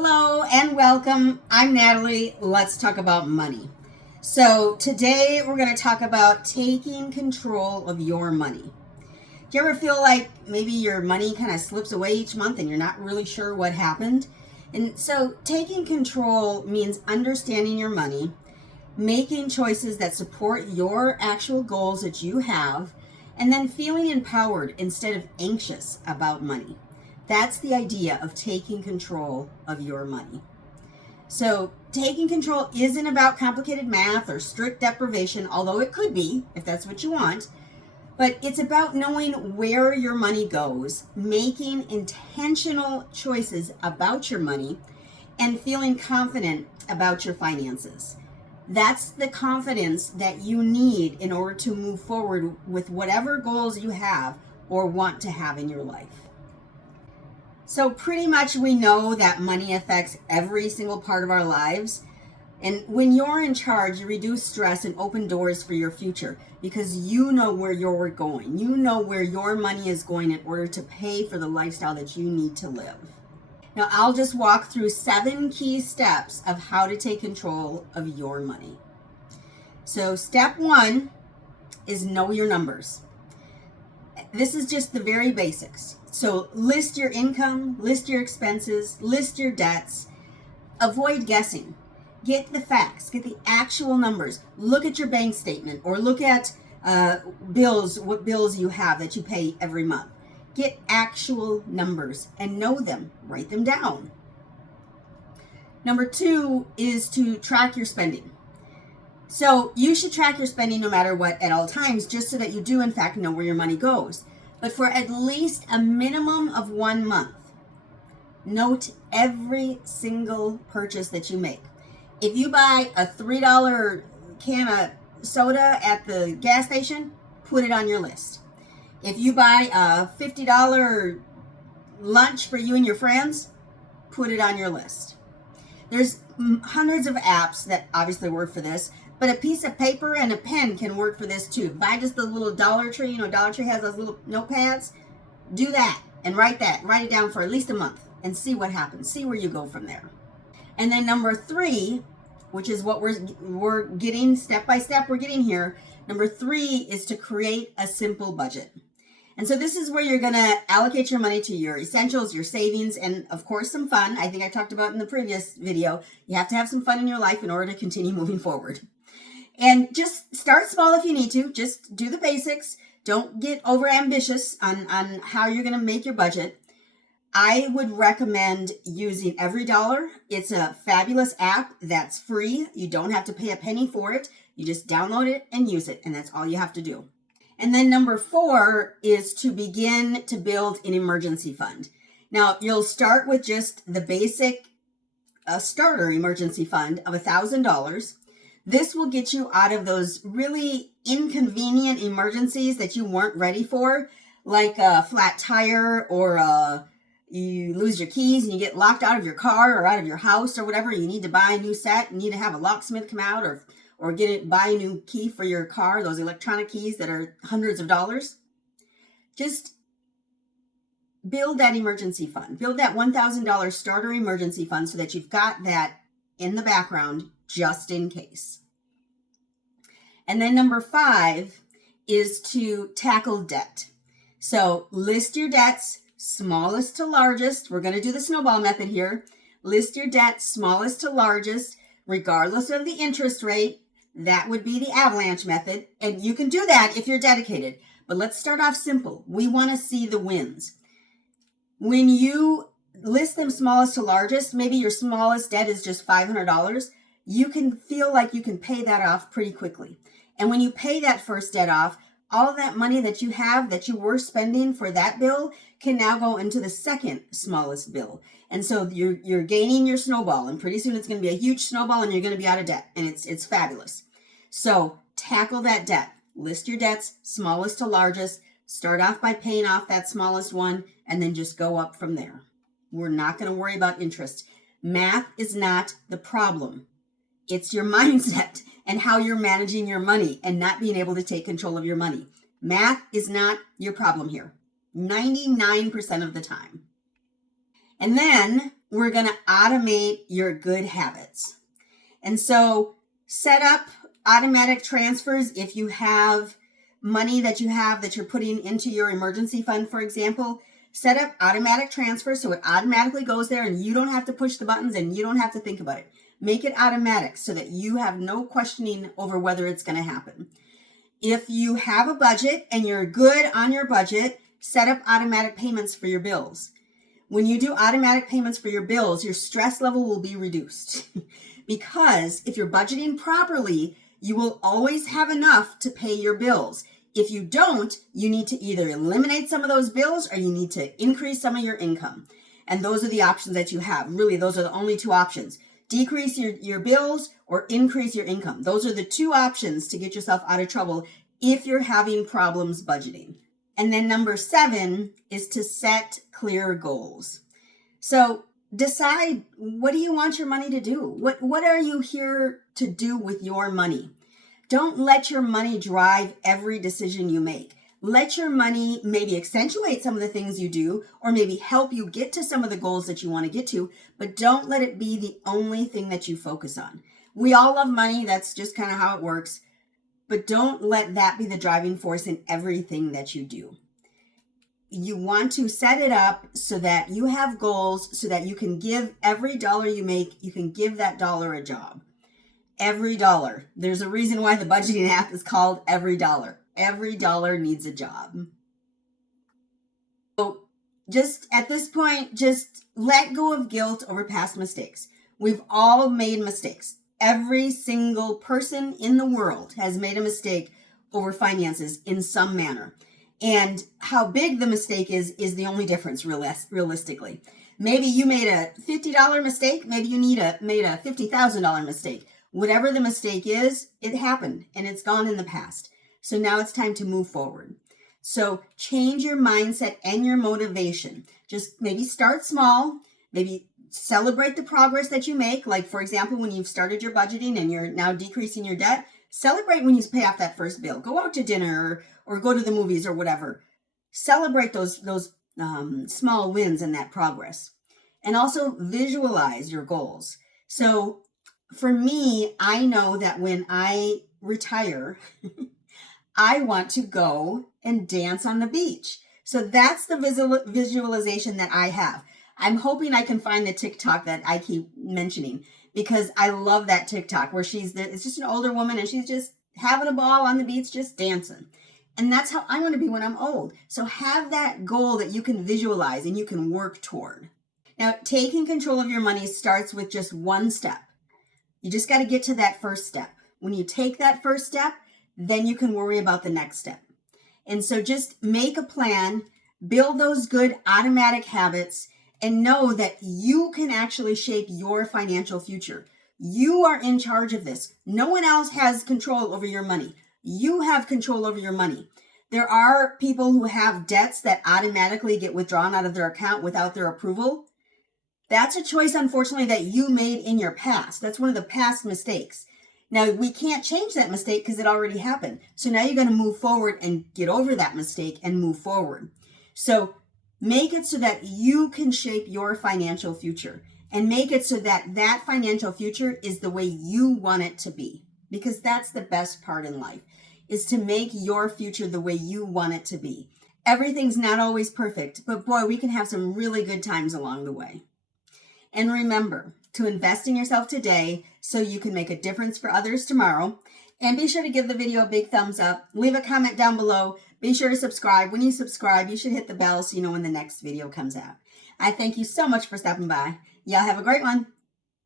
Hello and welcome. I'm Natalie. Let's talk about money. So, today we're going to talk about taking control of your money. Do you ever feel like maybe your money kind of slips away each month and you're not really sure what happened? And so, taking control means understanding your money, making choices that support your actual goals that you have, and then feeling empowered instead of anxious about money. That's the idea of taking control of your money. So, taking control isn't about complicated math or strict deprivation, although it could be if that's what you want. But it's about knowing where your money goes, making intentional choices about your money, and feeling confident about your finances. That's the confidence that you need in order to move forward with whatever goals you have or want to have in your life. So pretty much we know that money affects every single part of our lives. And when you're in charge, you reduce stress and open doors for your future because you know where you're going. You know where your money is going in order to pay for the lifestyle that you need to live. Now, I'll just walk through 7 key steps of how to take control of your money. So step 1 is know your numbers. This is just the very basics. So list your income, list your expenses, list your debts. Avoid guessing. Get the facts, get the actual numbers. Look at your bank statement or look at bills, what bills you have that you pay every month. Get actual numbers and know them. Write them down. Number 2 is to track your spending. So you should track your spending no matter what at all times, just so that you do in fact know where your money goes. But for at least a minimum of 1 month, note every single purchase that you make. If you buy a $3 can of soda at the gas station, put it on your list. If you buy a $50 lunch for you and your friends, put it on your list. There's hundreds of apps that obviously work for this, but a piece of paper and a pen can work for this too. Buy just the little Dollar Tree, Dollar Tree has those little notepads. Do that and write it down for at least a month and see what happens. See where you go from there. And then number 3, which is what we're getting step by step, we're getting here. Number 3 is to create a simple budget. And so this is where you're going to allocate your money to your essentials, your savings, and of course some fun. I think I talked about in the previous video. You have to have some fun in your life in order to continue moving forward. And just start small if you need to. Just do the basics. Don't get over ambitious on how you're going to make your budget. I would recommend using Every Dollar. It's a fabulous app that's free. You don't have to pay a penny for it. You just download it and use it, and that's all you have to do. And then number 4 is to begin to build an emergency fund. Now, you'll start with just the basic starter emergency fund of $1,000. This will get you out of those really inconvenient emergencies that you weren't ready for, like a flat tire or you lose your keys and you get locked out of your car or out of your house or whatever. You need to buy a new set. You need to have a locksmith come out or buy a new key for your car, those electronic keys that are hundreds of dollars. Just build that emergency fund. Build that $1,000 starter emergency fund so that you've got that in the background just in case. And then number 5 is to tackle debt. So list your debts, smallest to largest. We're going to do the snowball method here. List your debt, smallest to largest, regardless of the interest rate. That would be the avalanche method. And you can do that if you're dedicated. But let's start off simple. We want to see the wins. When you list them smallest to largest, maybe your smallest debt is just $500. You can feel like you can pay that off pretty quickly. And when you pay that first debt off, all of that money that you have that you were spending for that bill can now go into the second smallest bill. And so you're gaining your snowball, and pretty soon it's going to be a huge snowball and you're going to be out of debt, and it's fabulous. So tackle that debt. List your debts, smallest to largest. Start off by paying off that smallest one and then just go up from there. We're not going to worry about interest. Math is not the problem. It's your mindset and how you're managing your money and not being able to take control of your money. Math is not your problem here, 99% of the time. And then we're going to automate your good habits. And so set up automatic transfers if you have money that you're putting into your emergency fund, for example. Set up automatic transfers so it automatically goes there and you don't have to push the buttons and you don't have to think about it. Make it automatic so that you have no questioning over whether it's going to happen. If you have a budget and you're good on your budget, set up automatic payments for your bills. When you do automatic payments for your bills, your stress level will be reduced because if you're budgeting properly, you will always have enough to pay your bills. If you don't, you need to either eliminate some of those bills or you need to increase some of your income. And those are the options that you have. Really, those are the only two options. Decrease your bills or increase your income. Those are the two options to get yourself out of trouble if you're having problems budgeting. And then number 7 is to set clear goals. So decide, what do you want your money to do? What are you here to do with your money? Don't let your money drive every decision you make. Let your money maybe accentuate some of the things you do or maybe help you get to some of the goals that you want to get to, but don't let it be the only thing that you focus on. We all love money. That's just kind of how it works. But don't let that be the driving force in everything that you do. You want to set it up so that you have goals so that you can give every dollar you make, you can give that dollar a job. Every dollar. There's a reason why the budgeting app is called Every Dollar. Every dollar needs a job. So just at this point, just let go of guilt over past mistakes. We've all made mistakes. Every single person in the world has made a mistake over finances in some manner. And how big the mistake is the only difference realistically. Maybe you made a $50 mistake. Maybe you made a $50,000 mistake. Whatever the mistake is, it happened and it's gone in the past. So now it's time to move forward. So change your mindset and your motivation. Just maybe start small, maybe celebrate the progress that you make. Like, for example, when you've started your budgeting and you're now decreasing your debt, celebrate when you pay off that first bill. Go out to dinner or go to the movies or whatever. Celebrate those small wins and that progress. And also visualize your goals. So for me, I know that when I retire, I want to go and dance on the beach. So that's the visualization that I have. I'm hoping I can find the TikTok that I keep mentioning because I love that TikTok where it's just an older woman and she's just having a ball on the beach, just dancing. And that's how I want to be when I'm old. So have that goal that you can visualize and you can work toward. Now, taking control of your money starts with just one step. You just got to get to that first step. When you take that first step, then you can worry about the next step. And so just make a plan, build those good automatic habits, and know that you can actually shape your financial future. You are in charge of this. No one else has control over your money. You have control over your money. There are people who have debts that automatically get withdrawn out of their account without their approval. That's a choice, unfortunately, that you made in your past. That's one of the past mistakes. Now, we can't change that mistake because it already happened. So now you're going to move forward and get over that mistake and move forward. So make it so that you can shape your financial future and make it so that that financial future is the way you want it to be, because that's the best part in life, is to make your future the way you want it to be. Everything's not always perfect, but boy, we can have some really good times along the way. And remember to invest in yourself today so you can make a difference for others tomorrow. And be sure to give the video a big thumbs up. Leave a comment down below. Be sure to subscribe. When you subscribe, you should hit the bell so you know when the next video comes out. I thank you so much for stopping by. Y'all have a great one.